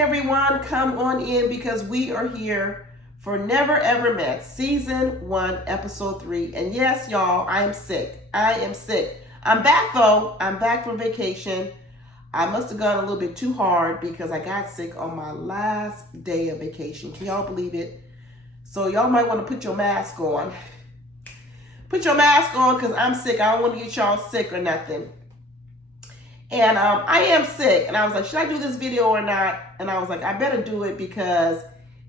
everyone. Come on in because we are here for Never Ever Met, Season 1, Episode 3. And yes, y'all, I am sick. I'm back, though. I'm back from vacation. I must have gone a little bit too hard because I got sick on my last day of vacation. Can y'all believe it? So y'all might want to put your mask on. Put your mask on because I'm sick. I don't want to get y'all sick or nothing. And I am sick. And I was like, should I do this video or not? And I was like, I better do it because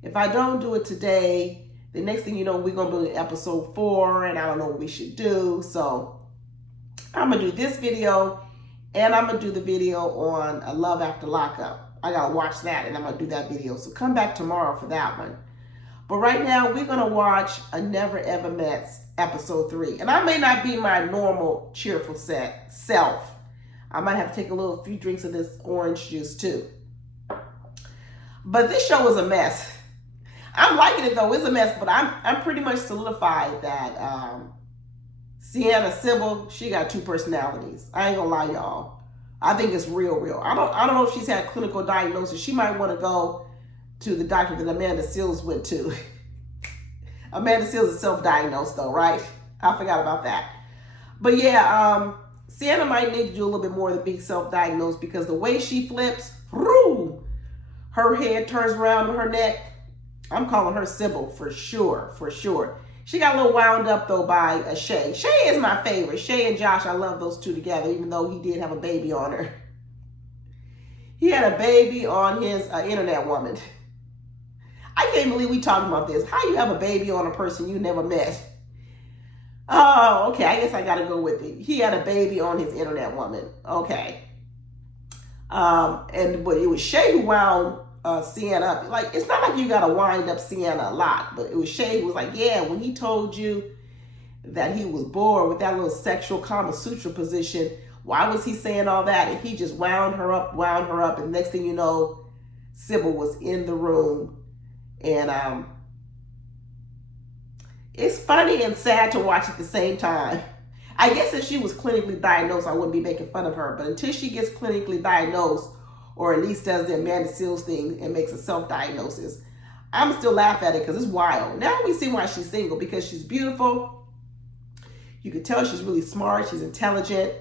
if I don't do it today, the next thing you know, we're going to be in episode 4 and I don't know what we should do. So I'm going to do this video and I'm going to do the video on a Love After Lockup. I got to watch that and I'm going to do that video. So come back tomorrow for that one. But right now, we're going to watch a Never Ever Met episode 3. And I may not be my normal cheerful self. I might have to take a few drinks of this orange juice too. But this show is a mess. I'm liking it though. It's a mess, but I'm pretty much solidified that Sienna, Sybil, she got 2 personalities. I ain't gonna lie, y'all. I think it's real. I don't know if she's had clinical diagnosis. She might want to go to the doctor that Amanda Seales went to. Amanda Seales is self-diagnosed though, right? I forgot about that. But yeah, Sienna might need to do a little bit more than being self-diagnosed because the way she flips, her head turns around on her neck. I'm calling her Sybil for sure. She got a little wound up though by Shay. Shay is my favorite. Shay and Josh, I love those two together, even though he did have a baby on her. He had a baby on his internet woman. I can't believe we talking about this. How you have a baby on a person you never met? Oh, okay. I guess I got to go with it. He had a baby on his internet woman. Okay. But it was Shay who wound Sienna up. Like, it's not like you got to wind up Sienna a lot, but it was Shay who was like, yeah, when he told you that he was bored with that little sexual Kama Sutra position, why was he saying all that? And he just wound her up. And next thing you know, Sybil was in the room. And it's funny and sad to watch at the same time. I guess if she was clinically diagnosed, I wouldn't be making fun of her. But until she gets clinically diagnosed, or at least does the Amanda Seales thing and makes a self-diagnosis, I'm still laugh at it because it's wild. Now we see why she's single, because she's beautiful. You can tell she's really smart. She's intelligent.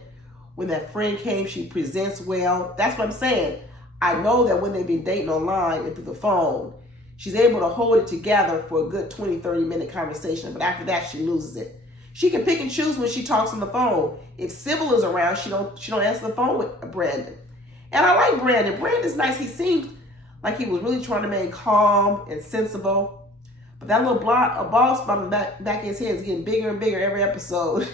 When that friend came, she presents well. That's what I'm saying. I know that when they've been dating online and through the phone, she's able to hold it together for a good 20, 30-minute conversation. But after that, she loses it. She can pick and choose when she talks on the phone. If Sybil is around, she don't answer the phone with Brandon. And I like Brandon. Brandon's nice. He seemed like he was really trying to remain calm and sensible. But that little bald spot on the back of his head is getting bigger and bigger every episode.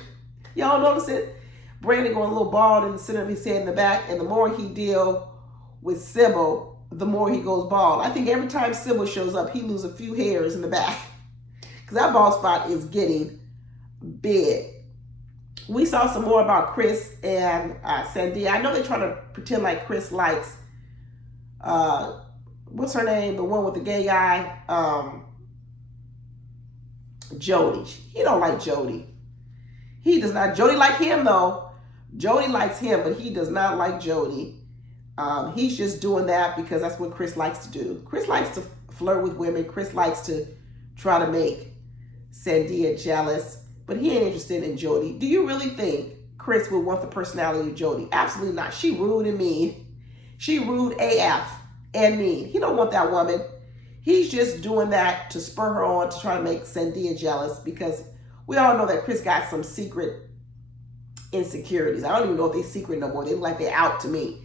Y'all notice it? Brandon going a little bald in the center of his head in the back. And the more he deal with Sybil, the more he goes bald. I think every time Sybil shows up, he loses a few hairs in the back. Because that bald spot is getting big. We saw some more about Chris and Sandia. I know they're trying to pretend like Chris likes, what's her name? The one with the gay guy? Jody. He don't like Jody. He does not. Jody like him though. Jody likes him, but he does not like Jody. He's just doing that because that's what Chris likes to do. Chris likes to flirt with women. Chris likes to try to make Sandia jealous, but he ain't interested in Jody. Do you really think Chris would want the personality of Jody? Absolutely not. She rude and mean. She rude AF and mean. He don't want that woman. He's just doing that to spur her on to try to make Sandia jealous because we all know that Chris got some secret insecurities. I don't even know if they're secret no more. They look like they're out to me.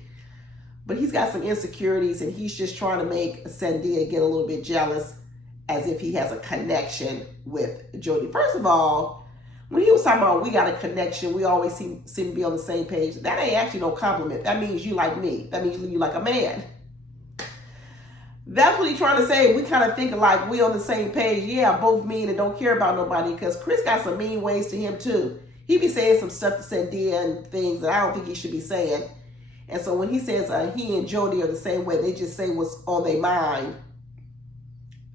But he's got some insecurities and he's just trying to make Sandia get a little bit jealous as if he has a connection with Jody. First of all, when he was talking about we got a connection, we always seem to be on the same page. That ain't actually no compliment. That means you like me. That means you like a man. That's what he's trying to say. We kind of think like we on the same page. Yeah, both mean and don't care about nobody because Chris got some mean ways to him too. He be saying some stuff to Sandia and things that I don't think he should be saying. And so when he says he and Jody are the same way, they just say what's on their mind.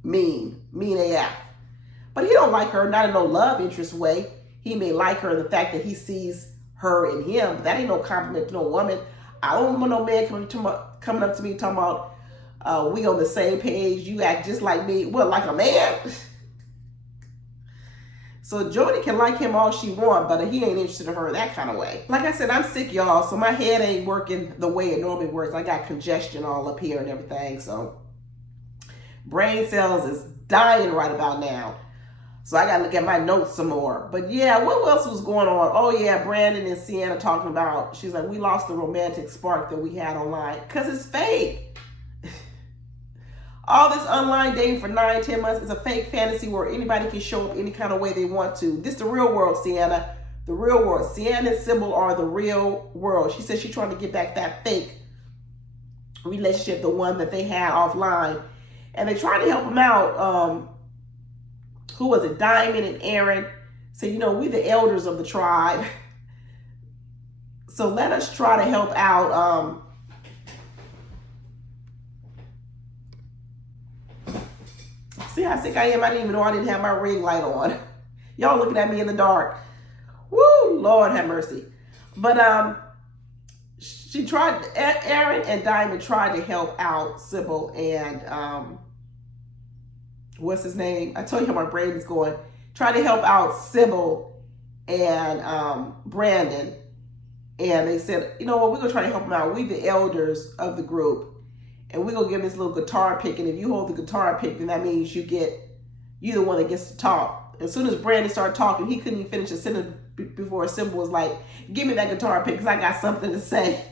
Mean AF. But he don't like her, not in no love interest way. He may like her in the fact that he sees her in him. But that ain't no compliment to no woman. I don't want no man coming up to me talking about We on the same page. You act just like me. What, like a man? So Jody can like him all she want, but he ain't interested in her that kind of way. Like I said, I'm sick, y'all, so my head ain't working the way it normally works. I got congestion all up here and everything, so brain cells is dying right about now. So I got to look at my notes some more. But yeah, what else was going on? Oh yeah, Brandon and Sienna talking about, she's like, we lost the romantic spark that we had online because it's fake. All this online dating for 9-10 months is a fake fantasy where anybody can show up any kind of way they want to. This is the real world, Sienna. The real world. Sienna and Sybil are the real world. She said she's trying to get back that fake relationship, the one that they had offline. And they tried to help them out. Who was it? Diamond and Aaron said, you know, we the elders of the tribe. So let us try to help out. See how sick I am? I didn't even know I didn't have my ring light on. Y'all looking at me in the dark. Woo, Lord have mercy. But she tried, Aaron and Diamond tried to help out Sybil and what's his name? I told you how my brain is going. Tried to help out Sybil and Brandon. And they said, you know what, we're gonna try to help them out. We the elders of the group. And we're going to give this little guitar pick. And if you hold the guitar pick, then that means you're the one that gets to talk. As soon as Brandon started talking, he couldn't even finish a sentence before Sybil was like, give me that guitar pick because I got something to say.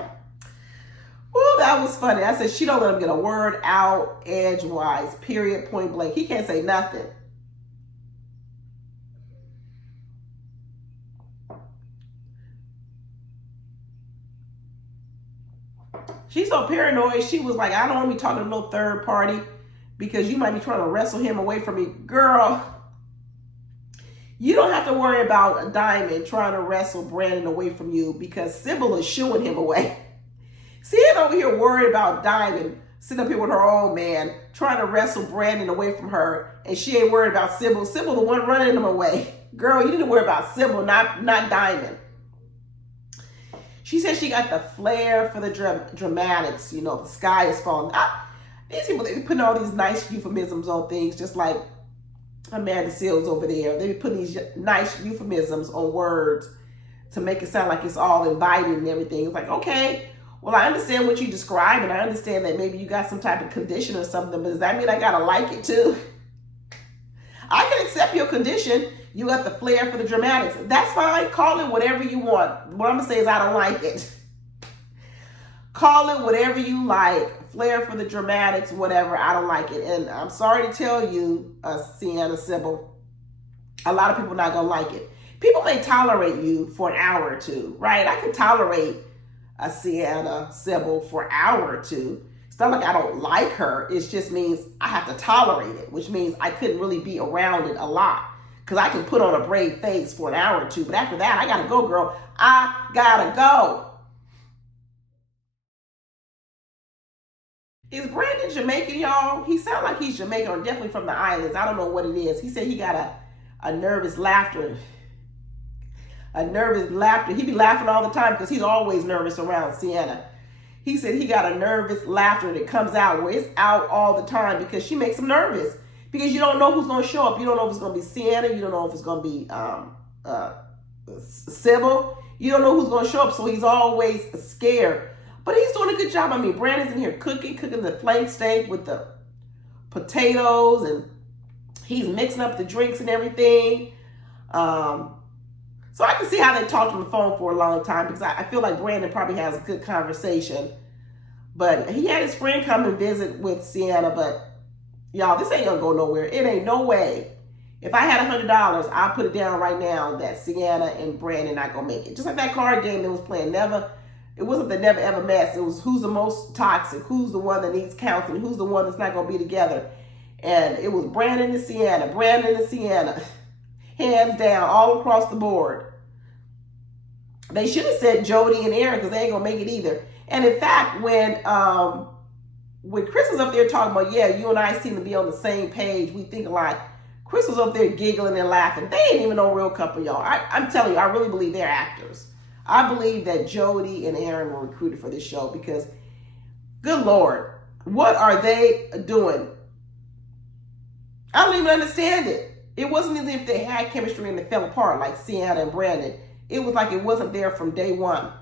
Well, that was funny. I said, she don't let him get a word out edgewise, period, point blank. He can't say nothing. She's so paranoid. She was like, I don't want to be talking to no third party because you might be trying to wrestle him away from me. Girl, you don't have to worry about a Diamond trying to wrestle Brandon away from you because Sybil is shooing him away. Sienna over here worried about Diamond sitting up here with her old man trying to wrestle Brandon away from her, and she ain't worried about Sybil. Sybil the one running him away. Girl, you need to worry about Sybil, not Diamond. She said she got the flair for the dramatics. You know, the sky is falling. These people, they be putting all these nice euphemisms on things, just like Amanda Seals over there. They be putting these nice euphemisms on words to make it sound like it's all inviting and everything. It's like, okay, well, I understand what you describe, and I understand that maybe you got some type of condition or something, but does that mean I gotta like it too? I can accept your condition. You got the flair for the dramatics. That's fine. Call it whatever you want. What I'm going to say is I don't like it. Call it whatever you like. Flair for the dramatics, whatever. I don't like it. And I'm sorry to tell you, Sienna, Sybil, a lot of people are not going to like it. People may tolerate you for an hour or two, right? I can tolerate a Sienna, Sybil for an hour or two. It's not like I don't like her. It just means I have to tolerate it, which means I couldn't really be around it a lot. Because I can put on a brave face for an hour or two. But after that, I got to go, girl. I got to go. Is Brandon Jamaican, y'all? He sounds like he's Jamaican or definitely from the islands. I don't know what it is. He said he got a nervous laughter. A nervous laughter. He be laughing all the time because he's always nervous around Sienna. He said he got a nervous laughter that comes out where it's out all the time because she makes him nervous. Because you don't know who's going to show up. You don't know if it's going to be Sienna. You don't know if it's going to be Sybil. You don't know who's going to show up. So he's always scared. But he's doing a good job. I mean, Brandon's in here cooking the flank steak with the potatoes. And he's mixing up the drinks and everything. So I can see how they talked on the phone for a long time. Because I feel like Brandon probably has a good conversation. But he had his friend come and visit with Sienna. But y'all, this ain't gonna go nowhere. It ain't no way. If I had $100, I'll put it down right now that Sienna and Brandon not gonna make it. Just like that card game that was playing. It wasn't the never ever mess. It was who's the most toxic, who's the one that needs counseling, who's the one that's not gonna be together. And it was Brandon and Sienna, hands down, all across the board. They should have said Jody and Aaron because they ain't gonna make it either. And in fact, when Chris was up there talking about, yeah, you and I seem to be on the same page, we think a lot. Chris was up there giggling and laughing. They ain't even no real couple, y'all. I'm telling you, I really believe they're actors. I believe that Jody and Aaron were recruited for this show because Good Lord. What are they doing? I don't even understand it. It wasn't as if they had chemistry and it fell apart like Sienna and Brandon. It was like it wasn't there from day one.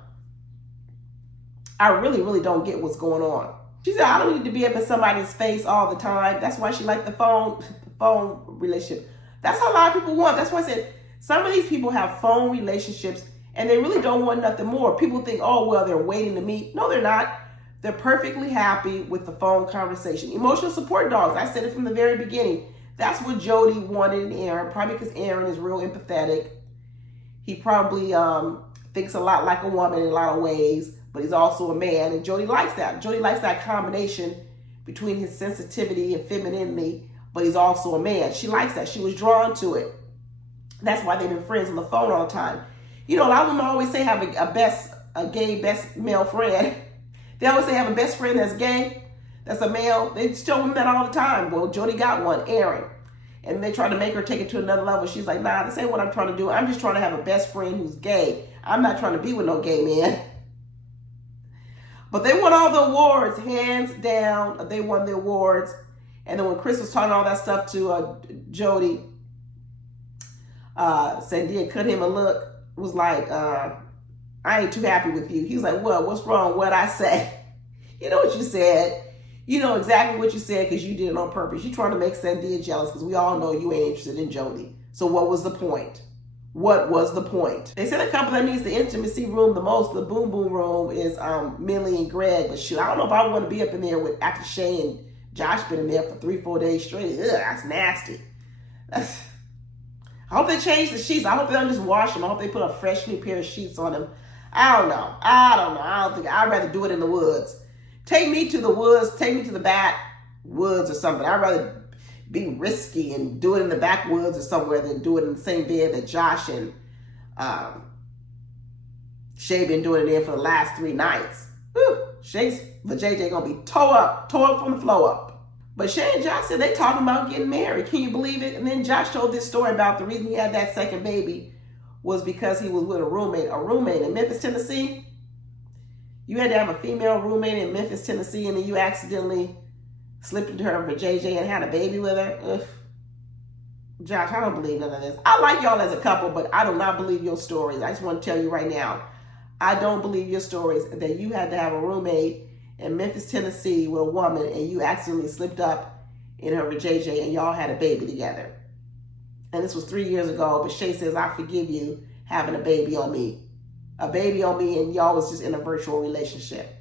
I really, really don't get what's going on. She said, I don't need to be up in somebody's face all the time. That's why she liked the phone relationship. That's how a lot of people want. That's why I said some of these people have phone relationships and they really don't want nothing more. People think, oh, well, they're waiting to meet. No, they're not. They're perfectly happy with the phone conversation. Emotional support dogs. I said it from the very beginning. That's what Jody wanted in Aaron, probably because Aaron is real empathetic. He probably thinks a lot like a woman in a lot of ways, but he's also a man, and Jody likes that. Jody likes that combination between his sensitivity and femininity, but he's also a man. She likes that. She was drawn to it. That's why they've been friends on the phone all the time. You know, a lot of women always say have a gay best male friend. They always say have a best friend that's gay, that's a male. They show women that all the time. Well, Jody got one, Aaron. And they try to make her take it to another level. She's like, nah, this ain't what I'm trying to do. I'm just trying to have a best friend who's gay. I'm not trying to be with no gay man. But they won all the awards, hands down. They won the awards. And then when Chris was talking all that stuff to Jody, Sandia cut him a look, was like, I ain't too happy with you. He was like, well, what's wrong? What'd I say? You know what you said. You know exactly what you said because you did it on purpose. You're trying to make Sandia jealous because we all know you ain't interested in Jody. So what was the point? What was the point? They said a couple that needs the intimacy room the most, the boom boom room, is Millie and Greg. But shoot, I don't know if I want to be up in there with after Shay and Josh been in there for 3-4 days straight. Ugh, that's nasty. I hope they change the sheets. I hope they don't just wash them. I hope they put a fresh new pair of sheets on them. I don't know. I don't think I'd rather do it in the woods. Take me to the woods. Take me to the backwoods or something. I'd rather be risky and do it in the backwoods or somewhere than do it in the same bed that Josh and Shay been doing it in for the last 3 nights. Whew. Shay's the JJ gonna be tore up from the floor up. But Shay and Josh said they talking about getting married. Can you believe it? And then Josh told this story about the reason he had that second baby was because he was with a roommate in Memphis, Tennessee. You had to have a female roommate in Memphis, Tennessee, and then you accidentally slipped into her for JJ and had a baby with her. Ugh. Josh, I don't believe none of this. I like y'all as a couple, but I do not believe your stories. I just want to tell you right now, I don't believe your stories that you had to have a roommate in Memphis, Tennessee with a woman and you accidentally slipped up in her with JJ and y'all had a baby together. And this was 3 years ago, but Shay says, I forgive you having a baby on me. A baby on me, and y'all was just in a virtual relationship.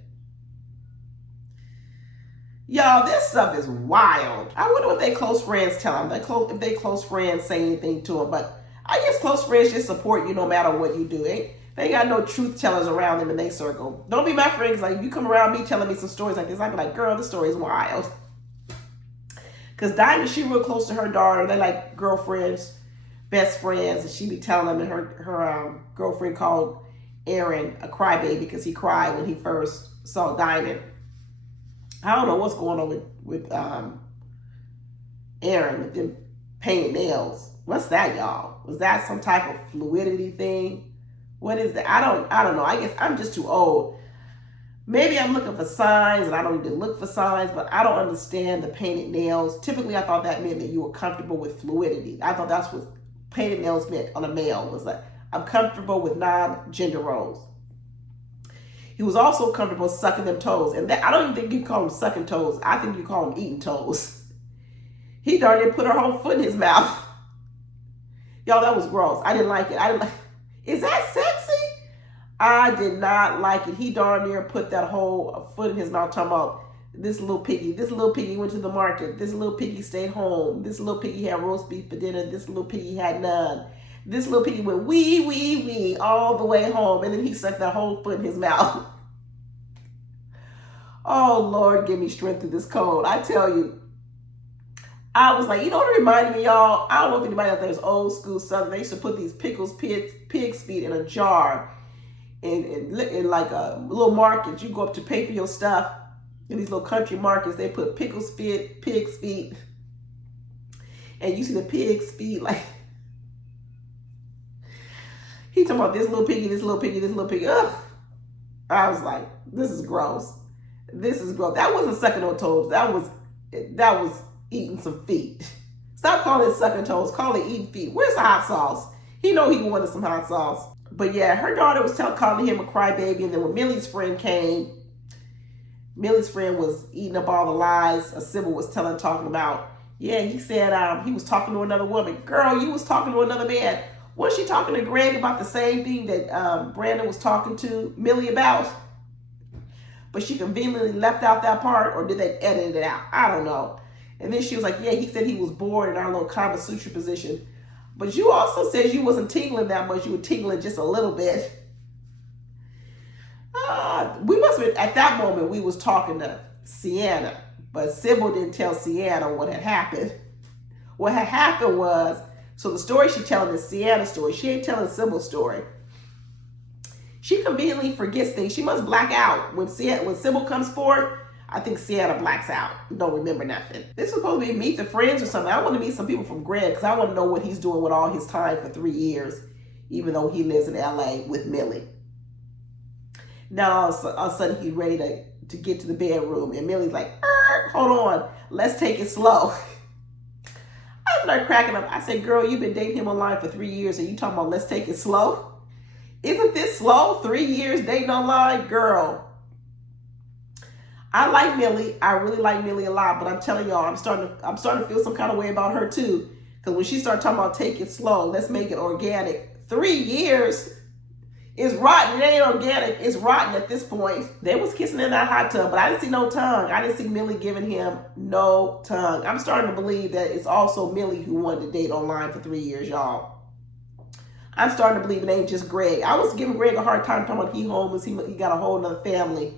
Y'all, this stuff is wild. I wonder what their close friends tell them. If they close friends say anything to them. But I guess close friends just support you no matter what you do. They ain't got no truth tellers around them in their circle. Don't be my friends. Like, if you come around me telling me some stories like this, I'd be like, girl, this story is wild. Because Diamond, she real close to her daughter. They like girlfriends, best friends. And she be telling them, and her girlfriend called Aaron a crybaby because he cried when he first saw Diamond. I don't know what's going on with Aaron with them painted nails. What's that, y'all? Was that some type of fluidity thing? What is that? I don't know. I guess I'm just too old. Maybe I'm looking for signs and I don't need to look for signs, but I don't understand the painted nails. Typically, I thought that meant that you were comfortable with fluidity. I thought that's what painted nails meant on a male, was like, I'm comfortable with non-gender roles. He was also comfortable sucking them toes. And that, I don't even think you call them sucking toes. I think you call them eating toes. He darn near put her whole foot in his mouth. Y'all, that was gross. I didn't like it. Is that sexy? I did not like it. He darn near put that whole foot in his mouth, talking about this little piggy. This little piggy went to the market. This little piggy stayed home. This little piggy had roast beef for dinner. This little piggy had none. This little piggy went wee all the way home, and then he stuck that whole foot in his mouth. Oh, Lord, give me strength through this cold. I tell you, I was like, you know what it reminded me, y'all? I don't know if anybody out there is old school Southern. They used to put these pickles, pig's feet in a jar in like a little market. You go up to pay for your stuff in these little country markets. They put pig's feet, and you see the pig's feet like, he talking about this little piggy, this little piggy, this little piggy. Ugh. I was like, this is gross. This is gross. That wasn't sucking on toes. That was eating some feet. Stop calling it sucking toes. Call it eating feet. Where's the hot sauce? He know he wanted some hot sauce. But yeah, her daughter was calling him a crybaby. And then when Millie's friend came, Millie's friend was eating up all the lies Sybil was talking about. Yeah, he said he was talking to another woman. Girl, you was talking to another man. Was she talking to Greg about the same thing that Brandon was talking to Millie about? But she conveniently left out that part, or did they edit it out? I don't know. And then she was like, yeah, he said he was bored in our little Kama Sutra position. But you also said you wasn't tingling that much. You were tingling just a little bit. We must have been, at that moment, we was talking to Sienna. But Sybil didn't tell Sienna what had happened. What had happened was, so the story she's telling is Sienna's story. She ain't telling Sybil's story. She conveniently forgets things. She must black out. When Sybil comes forward, I think Sienna blacks out. Don't remember nothing. This was supposed to be meet the friends or something. I want to meet some people from Greg because I want to know what he's doing with all his time for 3 years, even though he lives in LA with Millie. Now all of a sudden he's ready to get to the bedroom, and Millie's like, hold on, let's take it slow. I started cracking up. I said, girl, you've been dating him online for 3 years and you talking about let's take it slow? Isn't this slow? 3 years dating online? Girl. I like Millie. I really like Millie a lot, but I'm telling y'all, I'm starting to feel some kind of way about her too. Because when she started talking about take it slow, let's make it organic. 3 years is rotten. It ain't organic. It's rotten at this point. They was kissing in that hot tub, but I didn't see no tongue. I didn't see Millie giving him no tongue. I'm starting to believe that it's also Millie who wanted to date online for 3 years, y'all. I'm starting to believe it ain't just Greg. I was giving Greg a hard time talking about he homeless, he got a whole nother family.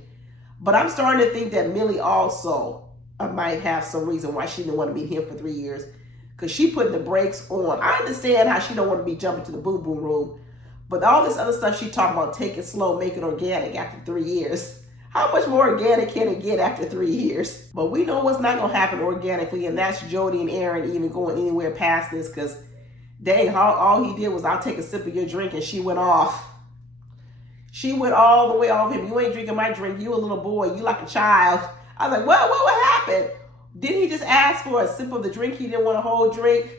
But I'm starting to think that Millie also might have some reason why she didn't want to meet him for 3 years. Because she put the brakes on. I understand how she don't want to be jumping to the boom boom room. But all this other stuff she talking about, take it slow, make it organic after 3 years. How much more organic can it get after 3 years? But we know what's not going to happen organically. And that's Jody and Aaron even going anywhere past this. Because dang, all he did was, I'll take a sip of your drink, and she went off. She went all the way off him. You ain't drinking my drink. You a little boy. You like a child. I was like, what happened? Didn't he just ask for a sip of the drink? He didn't want a whole drink.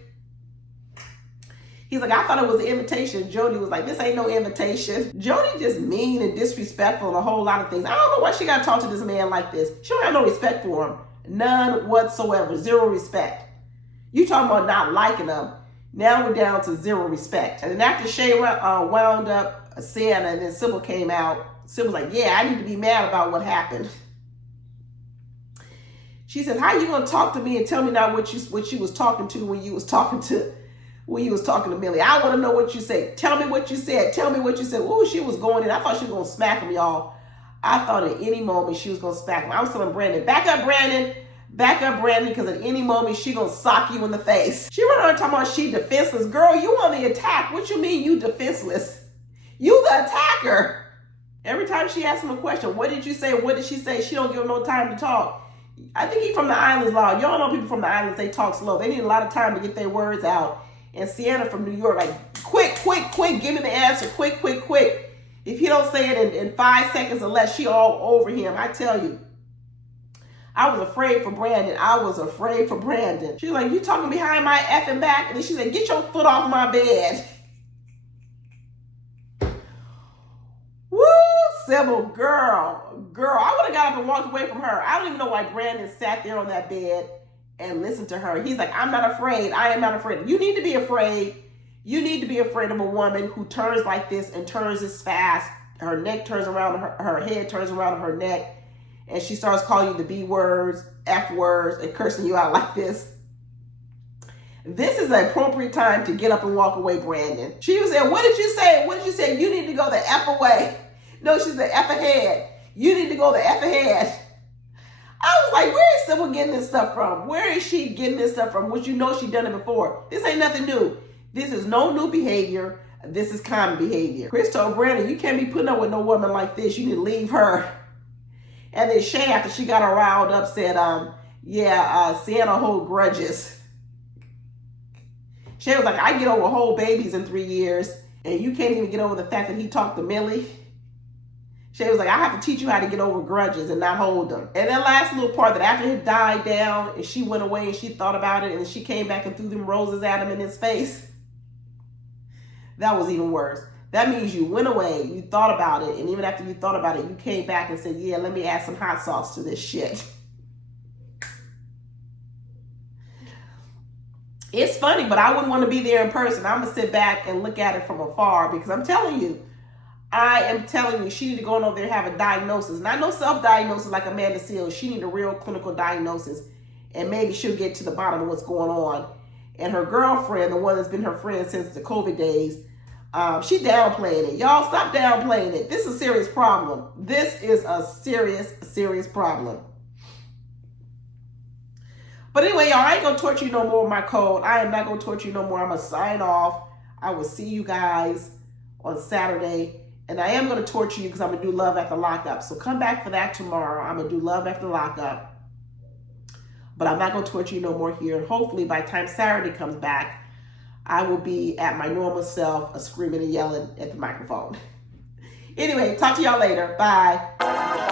He's like, I thought it was an invitation. Jody was like, this ain't no invitation. Jody just mean and disrespectful and a whole lot of things. I don't know why she got to talk to this man like this. She don't have no respect for him. None whatsoever. Zero respect. You talking about not liking him. Now we're down to zero respect. And then after Shay wound up Sienna, and then Sybil came out, Sybil's like, yeah, I need to be mad about what happened. She said, how you gonna talk to me and tell me now what you was talking to when you was talking to Millie? I want to know what you said. Tell me what you said. Tell me what you said. Ooh, she was going in. I thought she was gonna smack him, y'all. I thought at any moment she was gonna smack him. I was telling Brandon, back up, Brandon. Back up, Brandon, because at any moment she gonna sock you in the face. She run around talking about she defenseless. Girl, you on the attack. What you mean you defenseless? You the attacker. Every time she asks him a question, what did you say? What did she say? She don't give him no time to talk. I think he's from the islands, law. Y'all know people from the islands, they talk slow. They need a lot of time to get their words out. And Sienna from New York, like, quick, give me the answer. Quick. If he don't say it in 5 seconds or less, she all over him. I tell you. I was afraid for Brandon. She was like, you talking behind my effing back? And then she said, get your foot off my bed. Woo, Sybil, girl. I would have got up and walked away from her. I don't even know why Brandon sat there on that bed and listened to her. He's like, I'm not afraid. I am not afraid. You need to be afraid. You need to be afraid of a woman who turns like this and turns this fast. Her neck turns around, her head turns around her neck. And she starts calling you the B words, F words, and cursing you out like this. This is the appropriate time to get up and walk away, Brandon. She was saying, what did you say? What did you say? You need to go the F away. No, she's the F ahead. You need to go the F ahead. I was like, where is Sybil getting this stuff from? Where is she getting this stuff from? Which you know she done it before. This ain't nothing new. This is no new behavior. This is common behavior. Chris told Brandon, you can't be putting up with no woman like this. You need to leave her. And then Shay, after she got her riled up, said, Sienna hold grudges. Shay was like, I get over whole babies in 3 years, and you can't even get over the fact that he talked to Millie. Shay was like, I have to teach you how to get over grudges and not hold them. And that last little part that after it died down and she went away and she thought about it and she came back and threw them roses at him in his face. That was even worse. That means you went away, you thought about it, and even after you thought about it, you came back and said, yeah, let me add some hot sauce to this shit. It's funny, but I wouldn't want to be there in person. I'm going to sit back and look at it from afar because I'm telling you, she need to go on over there and have a diagnosis. Not no self-diagnosis like Amanda Seales. She need a real clinical diagnosis, and maybe she'll get to the bottom of what's going on. And her girlfriend, the one that's been her friend since the COVID days, she downplaying it. Y'all stop downplaying it. This is a serious problem. This is a serious, serious problem. But anyway, y'all, I ain't going to torture you no more with my code. I am not going to torture you no more. I'm going to sign off. I will see you guys on Saturday. And I am going to torture you because I'm going to do Love After Lockup. So come back for that tomorrow. I'm going to do Love After Lockup. But I'm not going to torture you no more here. And hopefully by the time Saturday comes back, I will be at my normal self, screaming and yelling at the microphone. Anyway, talk to y'all later. Bye.